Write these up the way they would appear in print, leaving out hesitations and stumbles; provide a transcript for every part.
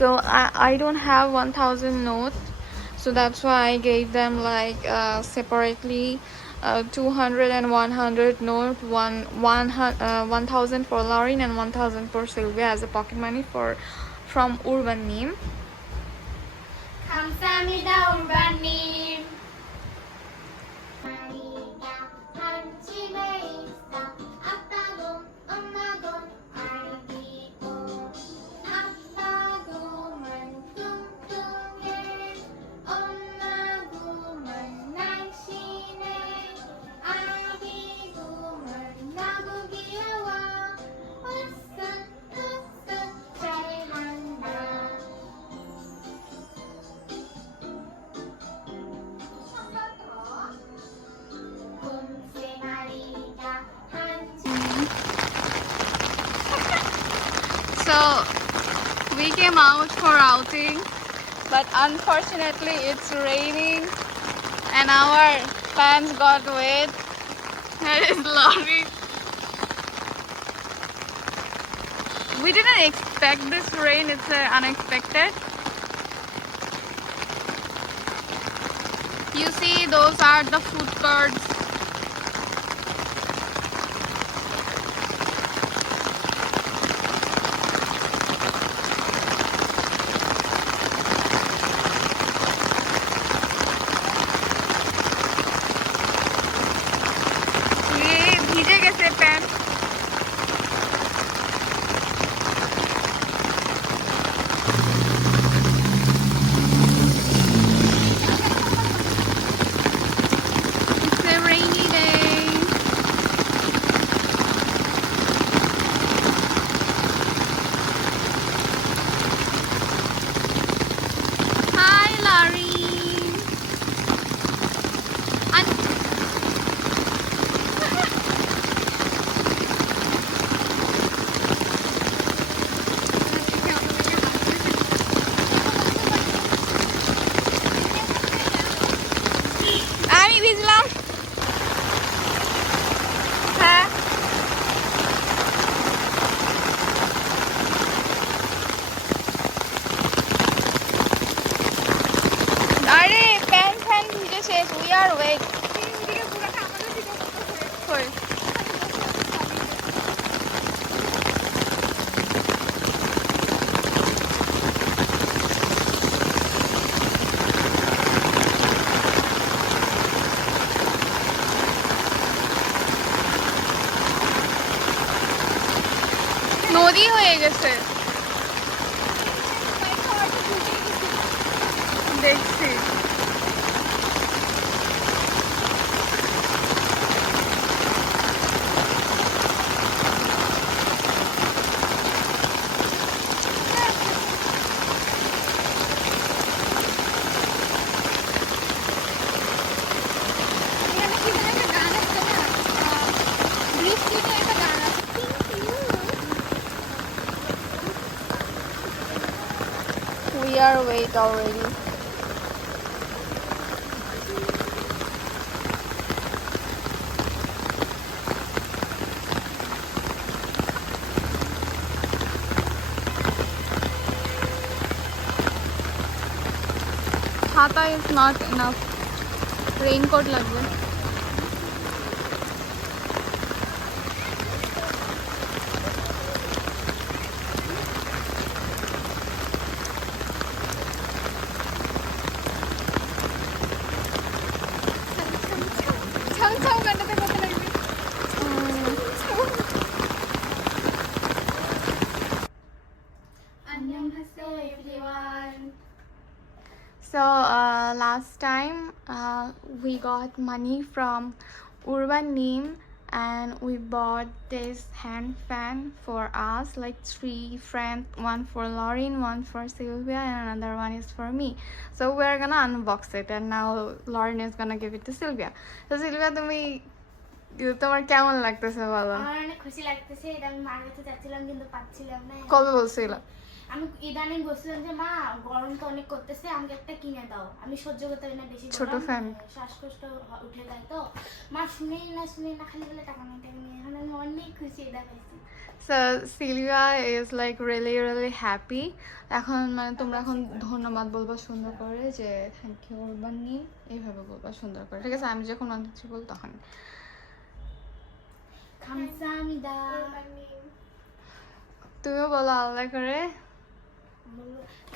So I don't have 1,000 notes, so that's why I gave them like separately 200 and 100 note, 1,000 for Lauren and 1,000 for Sylvia as a pocket money from Urban Neem. 감사합니다, 울바님. 한 집에 있어 아빠 돈, 엄마 돈, 아기 돈. 아빠 곰은 뚱뚱해, 엄마 곰은 날씬해, 아기 곰은 너무 귀여워. 웃음 웃음 잘한다. So we came out for outing, but unfortunately it's raining and our pants got wet. That is Lauren. We didn't expect this rain, it's unexpected. You see, those are the food courts. ये भीजे कैसे pant? It's a rainy day. Hi, Lauren. আমি ভিজলাম। হ্যাঁ আরে pant fan ভিজে শেষ। We are wet. নদী হয়ে গেছে দেখছি। We are wait already. Chata is not enough. Raincoat লাগবে। 안녕하세요, everyone. So last time we got money from Urban Neem and we bought this hand fan for us, like 3 friends, one for Lauren, one for Sylvia, and another one is for me. So we're gonna unbox it and now Lauren is gonna give it to Sylvia. So Sylvia, তোমার কেমন লাগতেছে বলো? আমার অনেক খুশি লাগতেছে। এটা আমি মার কাছে যাচ্ছিলাম কিন্তু পাচ্ছিলাম না। কবে বলছিল? আমি ইদানিং বলছিলাম যে মা গরম তো অনেক করতেছে, আমাকে একটা কিনে দাও, আমি সহ্য করতে পারি না বেশি গরম, ছোট ফ্যান, শ্বাসকষ্ট উঠে যায়। তো মা শুনেই না খালি বলে টাকা নিয়ে এখন আমি অনেক খুশি এটা পেয়েছি। So Sylvia is like really happy. এখন মানে তোমরা এখন ধন্যবাদ বলবা সুন্দর করে যে থ্যাংক ইউ উরবান নিম এইভাবে বলবা সুন্দর করে ঠিক আছে আমি যখন অনেক কিছু বল তখন 감사합니다. তুমিও বলো আল্লাহ করে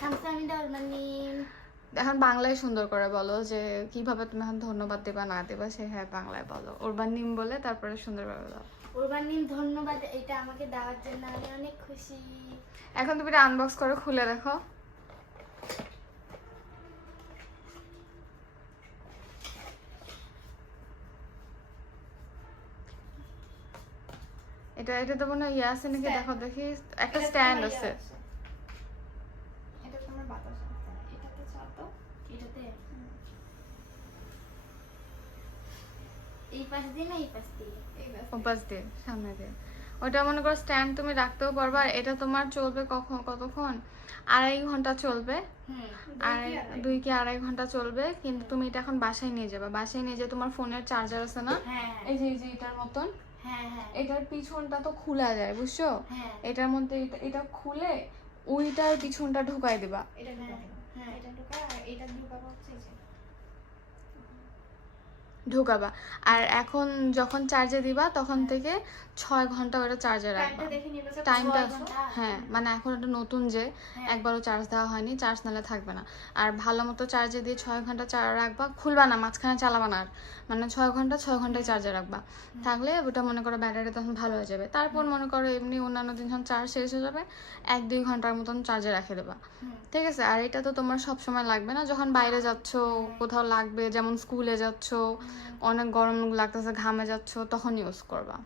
감사합니다 얼마님. এখন বাংলায় সুন্দর করে বলো যে কিভাবে তুমি এখন ধন্যবাদ দেবা না দেবা সে হ্যাঁ বাংলায় বলো উরবান নিম বলে তারপরে সুন্দরভাবে বলো 얼마님 ধন্যবাদ এটা আমাকে দেওয়ার জন্য আমি অনেক খুশি. এখন তুমি এটা আনবক্স করে খুলে দেখো এটা তো মনে হয় ইয়ে আছে নাকি দেখো দেখি একটা স্ট্যান্ড আছে এটা তোমার বাতাস আছে এটাতে চাপ দাও এটাতে এই পাশ দিয়ে না এই পাশ দিয়ে এই ব্যাস ওপাশ দিয়ে সামনে দিয়ে ওটা মনে করো স্ট্যান্ড তুমি রাখতেও পারবা আর এটা তোমার চলবে কতক্ষণ 2.5 ঘন্টা চলবে দুই কি আড়াই ঘন্টা চলবে কিন্তু তুমি এটা এখন বাসায় নিয়ে যাবে বাসায় নিয়ে যেয়ে তোমার ফোনের চার্জার আছে না হ্যাঁ এই যে এটার মতন হ্যাঁ হ্যাঁ এটার পিছনটা তো খোলা যায় বুঝছো হ্যাঁ এটার মধ্যে এটা খুলে ওইটার পিছনটা ঢুকাই দিবা এটা ঢুকা দাও হ্যাঁ এটা ঢুকা আর এটা ঢুকাবো হচ্ছে এই যে ঢুকাবা আর এখন যখন চার্জে দিবা তখন থেকে 6 ঘন্টা ওটা চার্জে রাখবা টাইমটা দেখে নিবে যে টাইমটা 6 ঘন্টা। হ্যাঁ মানে এখন এটা নতুন যে একবারও চার্জ দেওয়া হয়নি চার্জ নালে থাকবে না আর ভালো মতো চার্জে দিয়ে 6 ঘন্টা চার্জ রাখবা খুলবা না মাঝখানে চালাবা না আর মানে 6 ঘন্টায় চার্জে রাখবা থাকলে ওটা মনে করো ব্যাটারি তখন ভালো হয়ে যাবে তারপর মনে করো এমনি অন্যান্য দিন যখন চার্জ শেষ হয়ে যাবে 1-2 ঘন্টার মতন চার্জে রেখে দেবা ঠিক আছে আর এটা তো তোমার সব সময় লাগবে না যখন বাইরে যাচ্ছো কোথাও লাগবে যেমন স্কুলে যাচ্ছো অনেক গরম লাগতেছে ঘামে যাচ্ছো তখন ইউজ করবা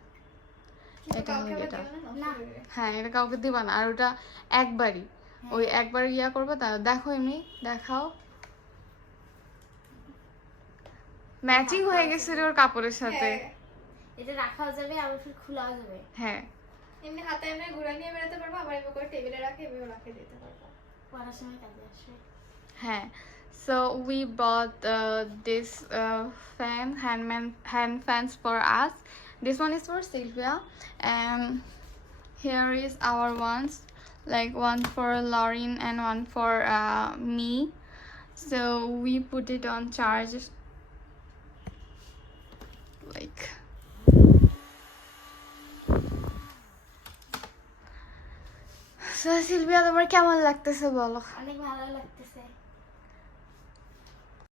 এটা হলো কাউকে এটা আবার দিও না, না। নষ্ট হয়ে যাবে। হ্যাঁ এটা কাউকে দিবা না আর ওটা একবারই ওই একবার ইয়া করবে তা দেখো এমনি দেখাও ম্যাচিং হয়ে গেছে রে ওর কাপড়ের সাথে হ্যাঁ, এটা রাখাও যাবে আবার ফির খোলাও যাবে হ্যাঁ এমনি হাতে এমনি ঘুরা নিয়ে বেরোতে পারবো আবার এভাবে করে টেবিলে রাখে এভাবে রাখে দিতে পারবো পড়ার সময় কাজে আসবে হ্যাঁ so we bought this hand fans for us this one is for Sylvia and here is our ones like one for Lauren and one for me so we put it on charge like so Sylvia তোমার কেমন লাগতেছে বলো অনেক ভালো লাগতেছে